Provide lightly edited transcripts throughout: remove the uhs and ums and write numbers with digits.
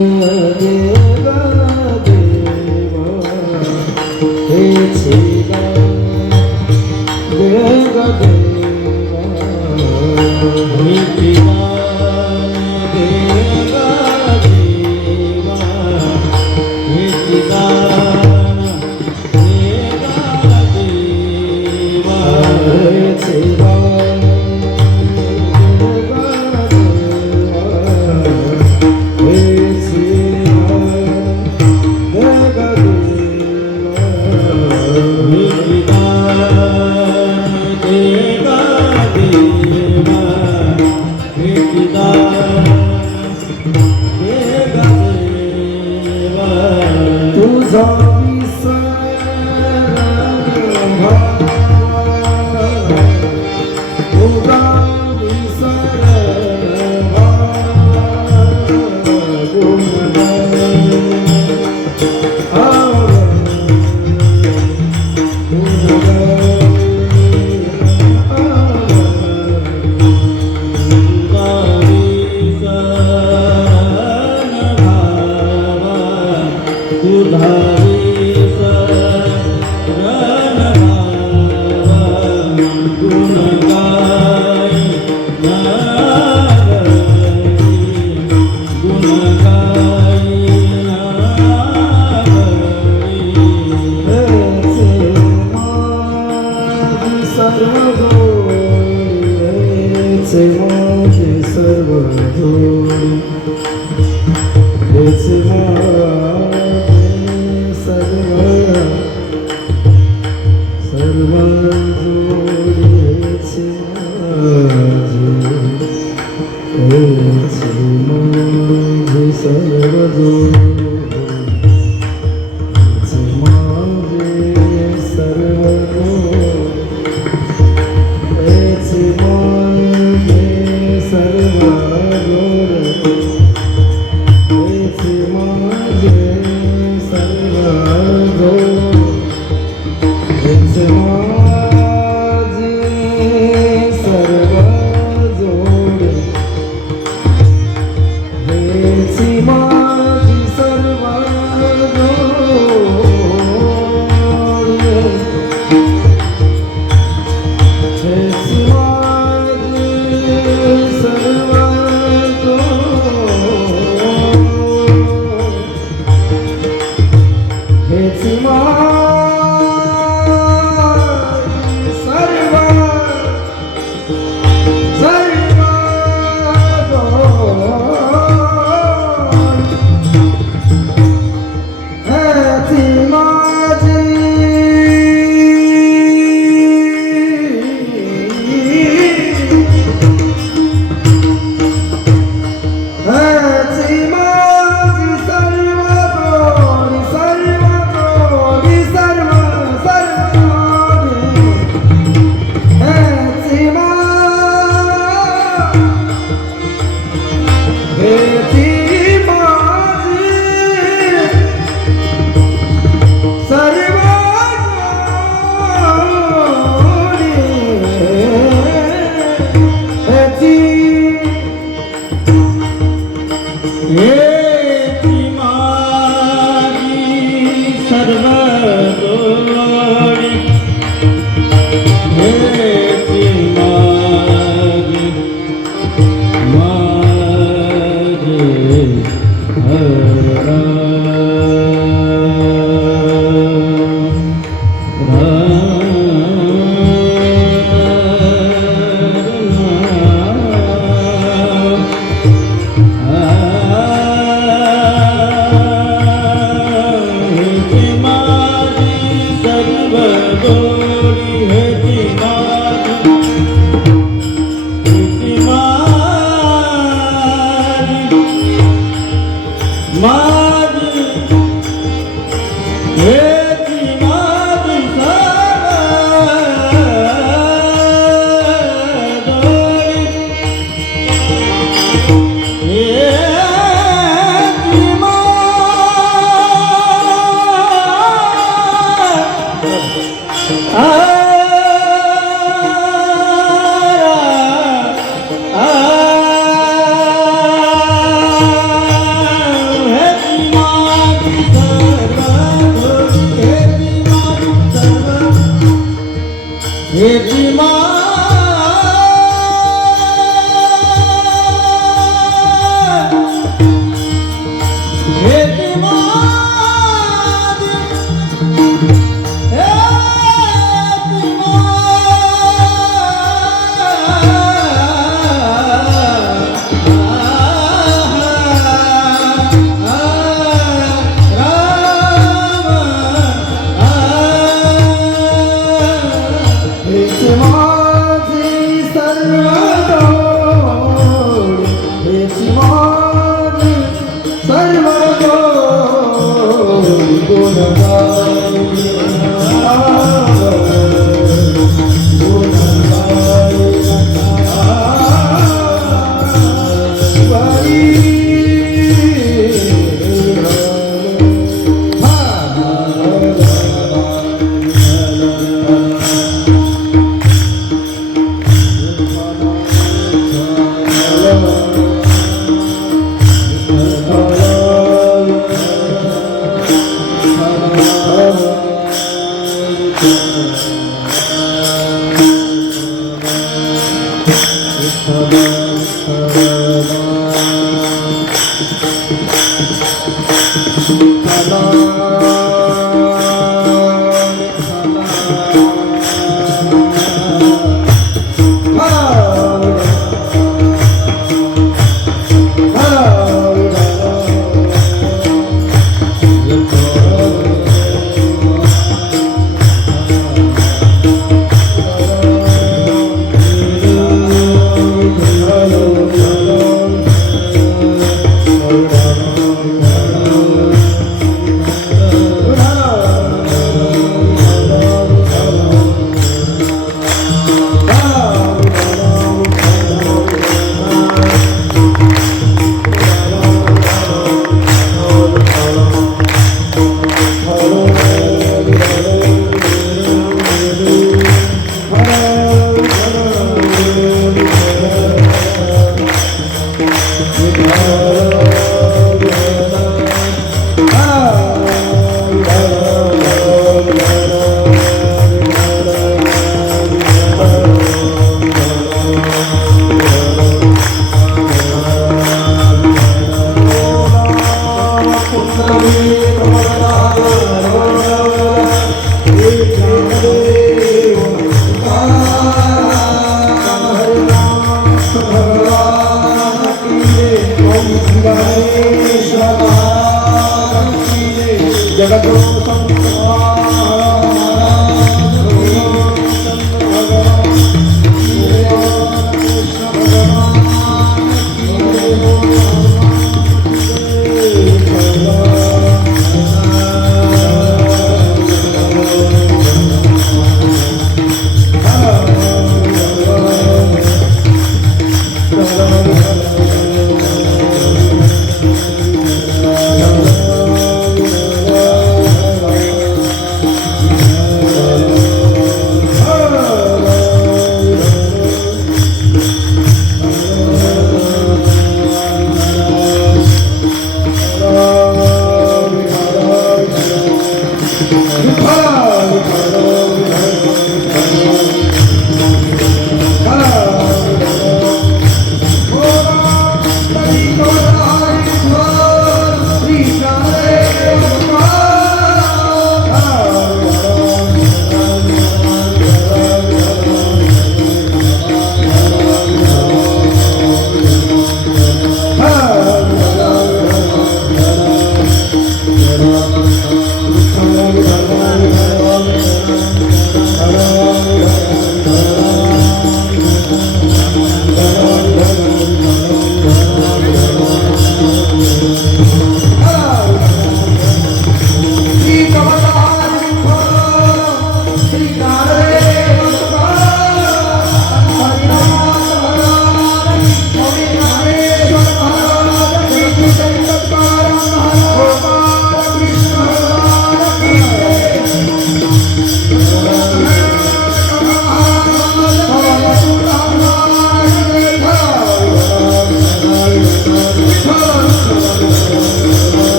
देवा देवा हेच देवा देवा देवा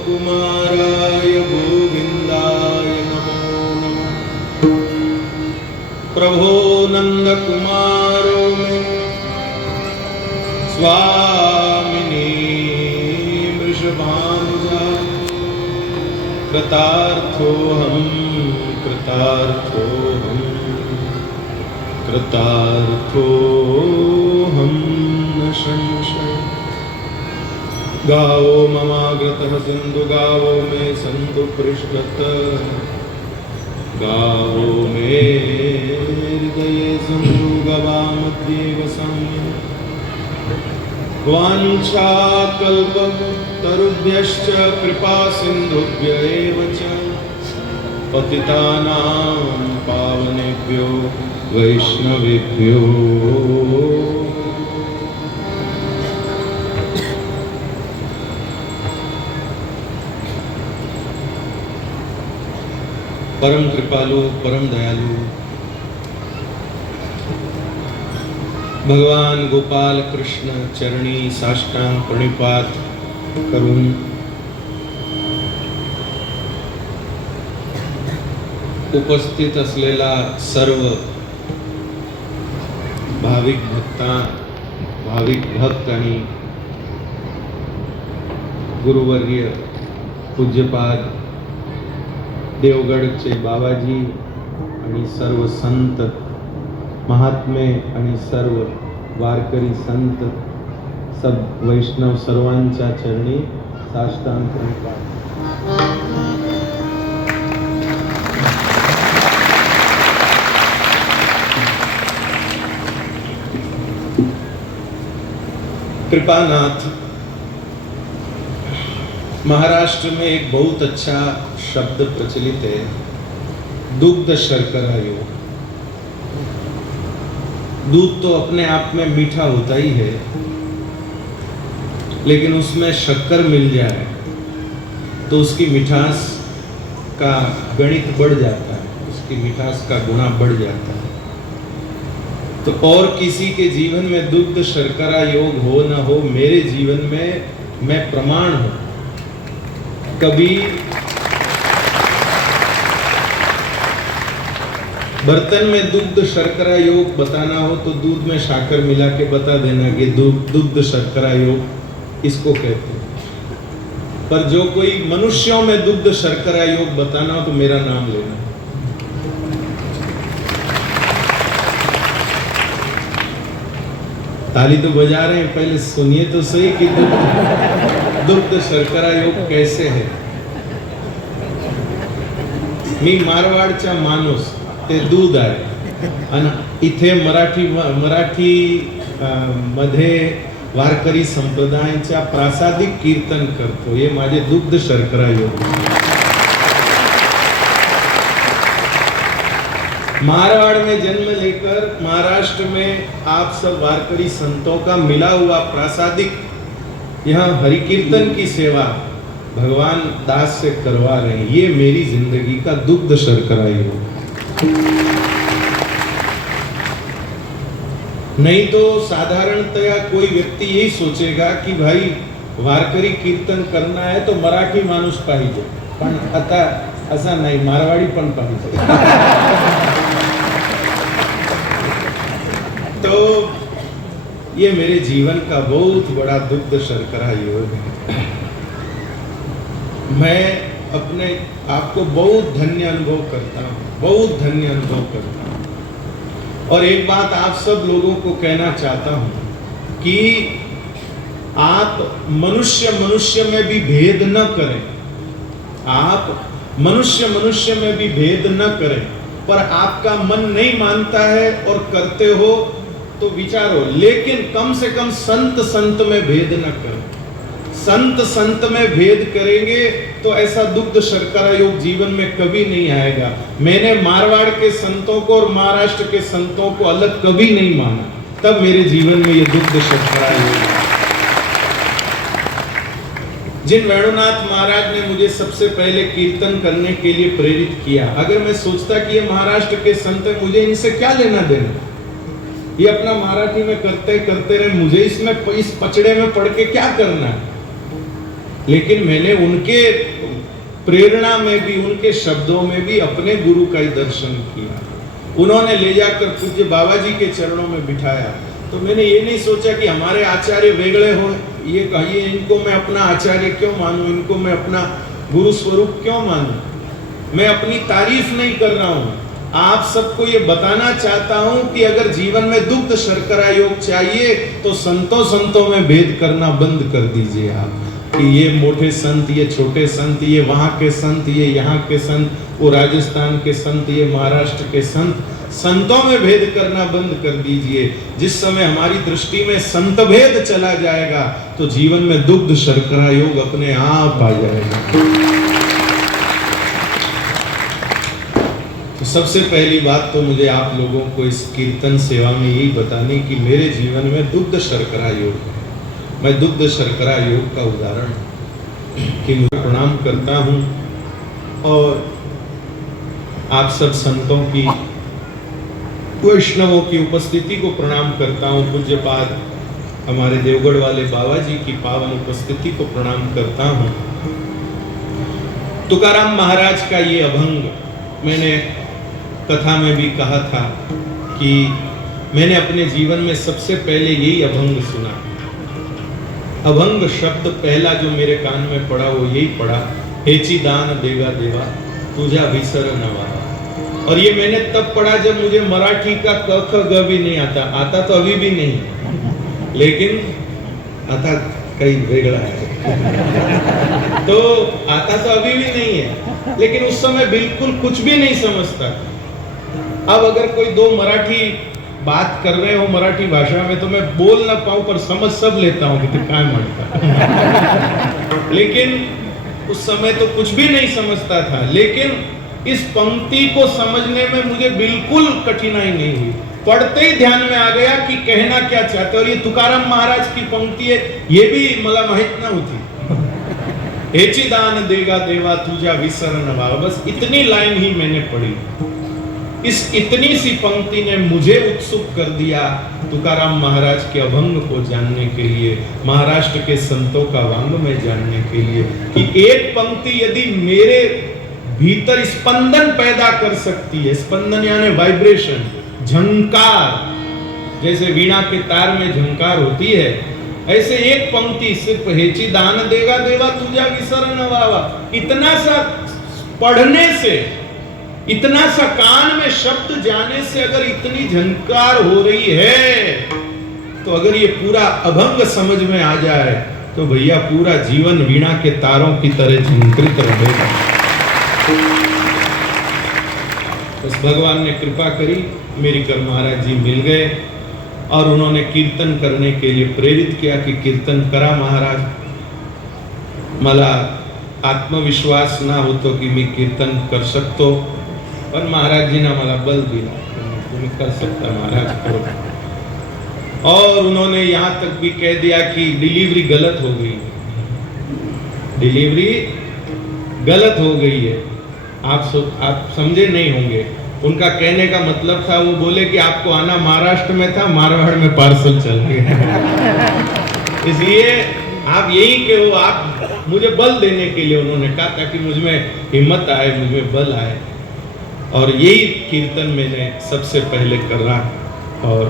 नन्दगोपकुमाराय गोविन्दाय नमो नमः। प्रभो नन्दकुमारो मे स्वामिनी वृषभानुजा कृतार्थोऽहं कृतार्थोऽहं कृतार्थोऽहं न संशयः। गावो ममाग्रतः सिन्धु गावो मे सन्तु पृष्ठत गावो मे हृदये सिन्धु गवामध्ये वसामि वाञ्छाकल्पतरुभ्यश्च कृपा सिन्धुभ्य एव च पतितानां पावनेभ्यो वैष्णवेभ्यो परम कृपालु परम दयालु भगवान गोपाल कृष्ण चरणी साष्टांग प्रणिपात करून उपस्थित असलेला सर्व भाविक भक्त आणि गुरुवर्य पूज्यपाद देवगडचे बाबाजी आणि सर्व संत महात्मे आणि सर्व वारकरी संत सब वैष्णव सर्वांच्या चरणी साष्टांग प्रणिपात. कृपानाथ, महाराष्ट्र में एक बहुत अच्छा शब्द प्रचलित है, दुग्ध शर्करा योग. दूध तो अपने आप में मीठा होता ही है, लेकिन उसमें शक्कर मिल जाए तो उसकी मिठास का गणित बढ़ जाता है, उसकी मिठास का गुणा बढ़ जाता है. तो और किसी के जीवन में दुग्ध शर्करा योग हो न हो, मेरे जीवन में मैं प्रमाण हूं. कभी बर्तन में दुग्ध शर्करा योग बताना हो तो दूध में शक्कर मिला के बता देना कि दुग्ध शर्करा योग इसको कहते हैं. पर जो कोई मनुष्यों में दुग्ध शर्करा योग बताना हो तो मेरा नाम लेना. ताली तो बजा रहे हैं, पहले सुनिए तो सही कि दुग्ध शर्करा योग कैसे है. मी मारवाडचा माणूस, ते दूध आहे आणि इथे मराठी मध्ये वारकरी संप्रदायाच्या प्रासादिक कीर्तन करतो. हे माझे दुग्ध शर्करा योग. मारवाड़ में जन्म लेकर महाराष्ट्र में आप सब वारकरी संतों का मिला हुआ प्रासादिक यहाँ हरि कीर्तन की सेवा भगवान दास से करवा रहे हैं. ये मेरी जिंदगी का दुग्ध शर्करा योग. नहीं तो साधारणतया कोई व्यक्ति यही सोचेगा कि भाई वारकरी कीर्तन करना है तो मराठी माणूस पाहिजे, पण आता असा नाही, मारवाडी पण पाहिजे. तो ये मेरे जीवन का बहुत बड़ा दुग्ध शर्करा योग है. मैं अपने आप को बहुत धन्य अनुभव करता हूँ, बहुत धन्य अनुभव करता हूँ. और एक बात आप सब लोगों को कहना चाहता हूँ कि आप मनुष्य में भी भेद न करें. आप मनुष्य में भी भेद न करें. पर आपका मन नहीं मानता है और करते हो तो विचारो, लेकिन कम से कम संत में भेद न करें. संत में भेद करेंगे तो ऐसा दुग्ध शर्करा योग जीवन में कभी नहीं आएगा. मैंने मारवाड़ के संतों को और महाराष्ट्र के संतों को अलग कभी नहीं माना, तब मेरे जीवन में ये दुग्ध शर्करा योग. जिन वेणुनाथ महाराज ने मुझे सबसे पहले कीर्तन करने के लिए प्रेरित किया, अगर मैं सोचता कि ये महाराष्ट्र के संत हैं, मुझे इनसे क्या लेना देना, ये अपना मराठी में करते रहे, मुझे इसमें इस पचड़े में पढ़ के क्या करना है. लेकिन मैंने उनके प्रेरणा में भी, उनके शब्दों में भी अपने गुरु का ही दर्शन किया. उन्होंने ले जाकर पूज्य बाबा जी के चरणों में बिठाया. तो मैंने ये नहीं सोचा कि हमारे आचार्य वेगड़े हो, ये कहिए इनको मैं अपना आचार्य क्यों मानूं, इनको मैं अपना गुरु स्वरूप क्यों मानूं. मैं अपनी तारीफ नहीं कर रहा हूं, आप सबको ये बताना चाहता हूं कि अगर जीवन में दुग्ध शर्करा योग चाहिए तो संतों में भेद करना बंद कर दीजिए. आप कि ये मोटे संत, ये छोटे संत, ये वहाँ के संत, ये यहाँ के संत, वो राजस्थान के संत, ये महाराष्ट्र के संत। संतों में भेद करना बंद कर दीजिए। जिस समय हमारी दृष्टि में संत भेद चला जाएगा तो जीवन में दुग्ध शर्करा योग अपने आप आ जाएगा। तो सबसे पहली बात तो मुझे आप लोगों को इस कीर्तन सेवा में यही बताने कि मेरे जीवन में दुग्ध शर्करा योग है। मैं दुग्ध शर्करा योग का उदाहरण कि मैं प्रणाम करता हूँ और आप सब संतों की, वैष्णवों की उपस्थिति को प्रणाम करता हूँ। पूज्यपाद हमारे देवगढ़ वाले बाबा जी की पावन उपस्थिति को प्रणाम करता हूँ। तुकाराम महाराज का ये अभंग मैंने कथा में भी कहा था कि मैंने अपने जीवन में सबसे पहले यही अभंग सुना। अभंग शब्द पहला जो मेरे कान में पड़ा वो यही पड़ा, हेची दान देगा देवा तुझा विसर नवा। और ये मैंने तब पढ़ा जब मुझे मराठी का क ख ग भी नहीं आता तो अभी भी नहीं, लेकिन आता कई वेगड़ा है तो आता तो अभी भी नहीं है, लेकिन उस समय बिल्कुल कुछ भी नहीं समझता। अब अगर कोई दो मराठी बात कर रहे हो मराठी भाषा में तो मैं बोल ना पाऊं पर समझ सब लेता हूं कि क्या मानता लेकिन उस समय तो कुछ भी नहीं समझता था। लेकिन इस पंक्ति को समझने में मुझे बिल्कुल कठिनाई नहीं हुई। पढ़ते ही ध्यान में आ गया कि कहना क्या चाहते। और ये तुकाराम महाराज की पंक्ति है, ये भी मला माहित ना होती। हेची दान देगा देवा तुझा विसर नवा। बस इतनी लाइन ही मैंने पढ़ी। इस इतनी सी पंक्ति ने मुझे उत्सुक कर दिया तुकाराम महाराज के अभंग को जानने के लिए, महाराष्ट्र के संतों का वांग्मय जानने के लिए कि एक पंक्ति यदि मेरे भीतर स्पंदन पैदा कर सकती है। स्पंदन यानी वाइब्रेशन, झंकार, जैसे वीणा के तार में झंकार होती है, ऐसे एक पंक्ति सिर्फ हेची दान देगा देवा तुझा विसर नवावा, इतना सा पढ़ने से, इतना सा कान में शब्द जाने से अगर इतनी झंकार हो रही है तो अगर ये पूरा अभंग समझ में आ जाए तो भैया पूरा जीवन वीणा के तारों की तरह झंकृत रहेगा। बस भगवान ने कृपा करी, मेरी कर महाराज जी मिल गए और उन्होंने कीर्तन करने के लिए प्रेरित किया कि कीर्तन करा महाराज। मला आत्मविश्वास ना होतो की मी कीर्तन कर सकतो, पण महाराज जी ने मला बल दिला, तुम्ही कर सकता महाराज करो। और उन्होंने यहाँ तक भी कह दिया कि डिलीवरी गलत हो गई, डिलीवरी गलत हो गई है। आप समझे नहीं होंगे। उनका कहने का मतलब था, वो बोले कि आपको आना महाराष्ट्र में था, मारवाड़ में पार्सल चल गया इसलिए आप यही कहो, आप मुझे बल देने के लिए उन्होंने कहा ताकि मुझमें हिम्मत आए, मुझमें बल आए। और यही कीर्तन मैंने सबसे पहले करा और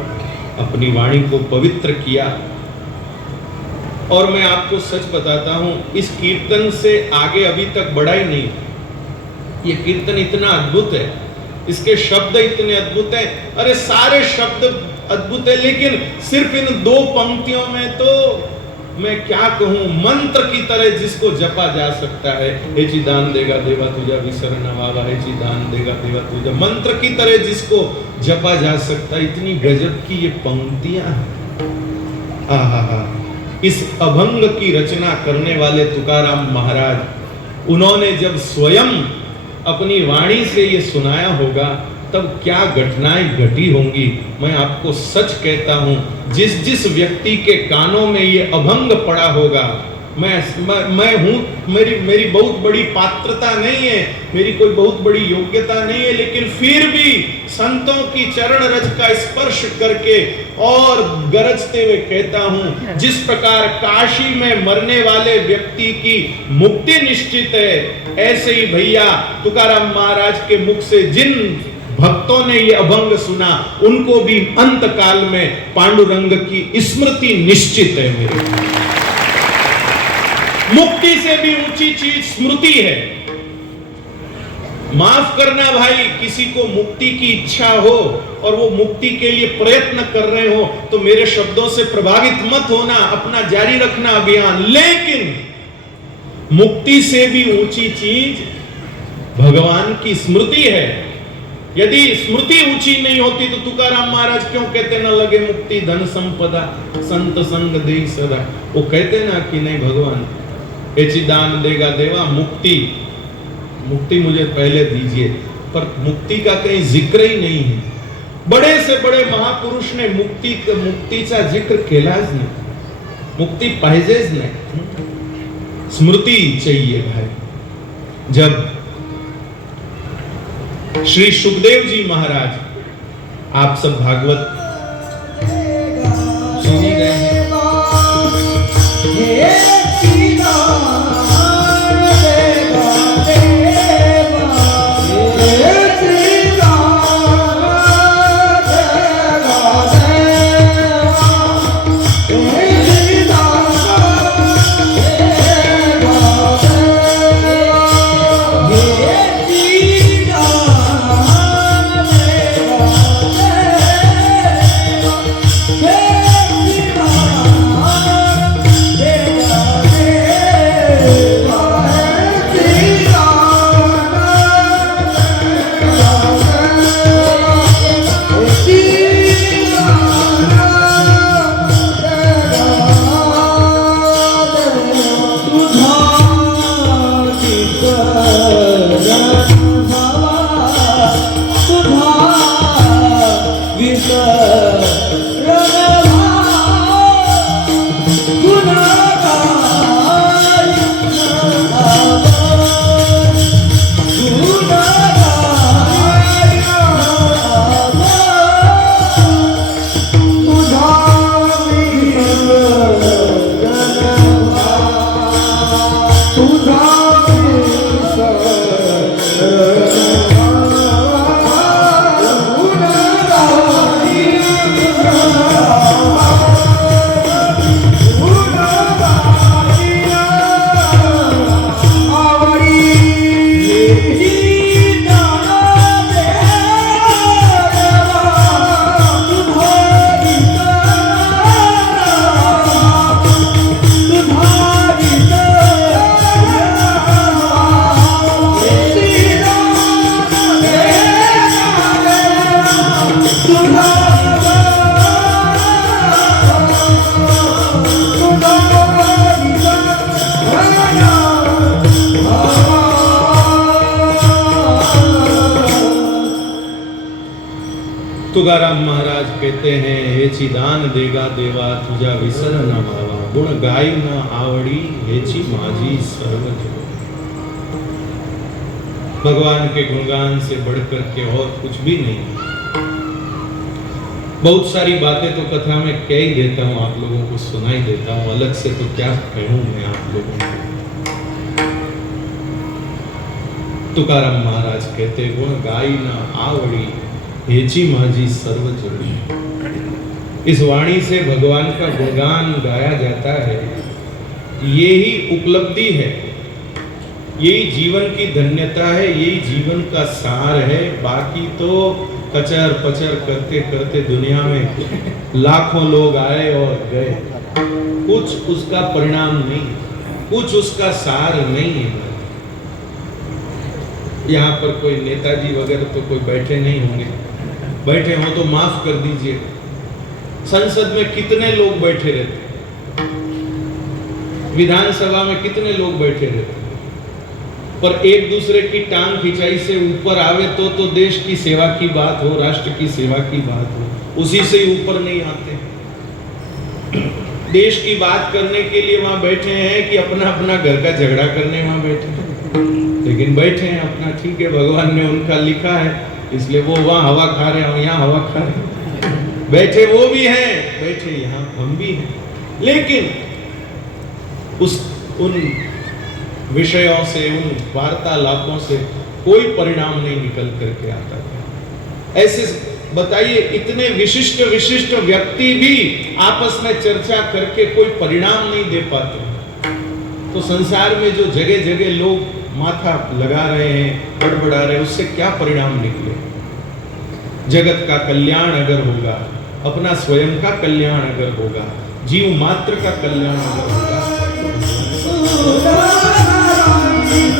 अपनी वाणी को पवित्र किया। और मैं आपको सच बताता हूं, इस कीर्तन से आगे अभी तक बढ़ा ही नहीं। ये कीर्तन इतना अद्भुत है, इसके शब्द इतने अद्भुत हैं, अरे सारे शब्द अद्भुत है, लेकिन सिर्फ इन दो पंक्तियों में तो मैं क्या कहूं, मंत्र की तरह जिसको जपा जा सकता है। हेची दान देगा देवा तुझा विसर नवावा, हेची दान देगा देवा तुझा, मंत्र की तरह जिसको जपा जा सकता है। इतनी गजब की ये पंक्तियां हैं। आहा, इस अभंग की रचना करने वाले तुकाराम महाराज, उन्होंने जब स्वयं अपनी वाणी से ये सुनाया होगा तब क्या घटनाएं घटी होंगी। मैं आपको सच कहता हूं, जिस जिस व्यक्ति के कानों में ये अभंग पड़ा होगा, मैं हूं, मेरी बहुत बड़ी पात्रता नहीं है, मेरी कोई बहुत बड़ी योग्यता नहीं है, लेकिन फिर भी संतों की चरण रज का स्पर्श करके और गरजते हुए कहता हूं, जिस प्रकार काशी में मरने वाले व्यक्ति की मुक्ति निश्चित है, ऐसे ही भैया तुकाराम महाराज के मुख से जिन भक्तों ने ये अभंग सुना उनको भी अंत काल में पांडुरंग की स्मृति निश्चित है। मेरे मुक्ति से भी ऊंची चीज स्मृति है। माफ करना भाई, किसी को मुक्ति की इच्छा हो और वो मुक्ति के लिए प्रयत्न कर रहे हो तो मेरे शब्दों से प्रभावित मत होना, अपना जारी रखना अभियान। लेकिन मुक्ति से भी ऊंची चीज भगवान की स्मृति है। यदि स्मृति ऊंची नहीं होती तो तुकाराम महाराज क्यों कहते न लगे मुक्ति धन संपदा संत संग दे सदा। वो कहते ना कि नहीं भगवान ऐसी दान देगा देवा, मुक्ति मुझे पहले दीजिए, पर मुक्ति का कहीं जिक्र ही नहीं है। बड़े से बड़े महापुरुष ने मुक्तीचा जिक्र केलाच नाही, मुक्ती पाहिजेच नाही, स्मृती चाहिए भाई। जब श्री सुखदेव जी महाराज, आप सब भागवत सुन ही रहे हैं, तुकाराम महाराज कहते हैं हेची दान देगा देवा तुझा विसर न भावा, गुण गाई न आवड़ी हेची माझी सर्व जो। भगवान के गुणगान से बढ़कर के और कुछ भी नहीं। बहुत सारी बातें तो कथा में कह ही देता हूँ, आप लोगों को सुनाई देता हूँ, अलग से तो क्या कहूँ मैं आप लोगों को। तुकाराम महाराज कहते गुण गाई न आवड़ी हेची माझी सर्व जोड़ी। इस वाणी से भगवान का गुणगान गाया जाता है, यही उपलब्धि है, यही जीवन की धन्यता है, यही जीवन का सार है। बाकी तो कचर पचर करते करते दुनिया में लाखों लोग आए और गए, कुछ उसका परिणाम नहीं, कुछ उसका सार नहीं है। यहाँ पर कोई नेताजी वगैरह तो कोई बैठे नहीं होंगे, बैठे हो तो माफ कर दीजिए। संसद में कितने लोग बैठे रहते, विधानसभा में कितने लोग बैठे रहते, पर एक दूसरे की टांग खिंचाई से ऊपर आवे तो देश की सेवा की बात हो, राष्ट्र की सेवा की बात हो, उसी से ऊपर नहीं आते। देश की बात करने के लिए वहां बैठे हैं कि अपना अपना घर का झगड़ा करने वहां बैठे हैं, लेकिन बैठे हैं अपना, ठीक है, भगवान ने उनका लिखा है, इसलिए वो वहां हवा खा रहे हैं, यहाँ हवा खा रहे हैं। बैठे वो भी हैं, बैठे यहाँ हम भी हैं, लेकिन उन विषयों से, उन वार्तालापों से कोई परिणाम नहीं निकल करके आता था। ऐसे बताइए, इतने विशिष्ट विशिष्ट व्यक्ति भी आपस में चर्चा करके कोई परिणाम नहीं दे पाते। तो संसार में जो जगह जगह लोग माथा लगा रहे हैं, बड़बड़ा रहे हैं, उससे क्या परिणाम निकले? जगत का कल्याण अगर होगा, अपना स्वयं का कल्याण अगर होगा, जीव मात्र का कल्याण अगर होगा, दिन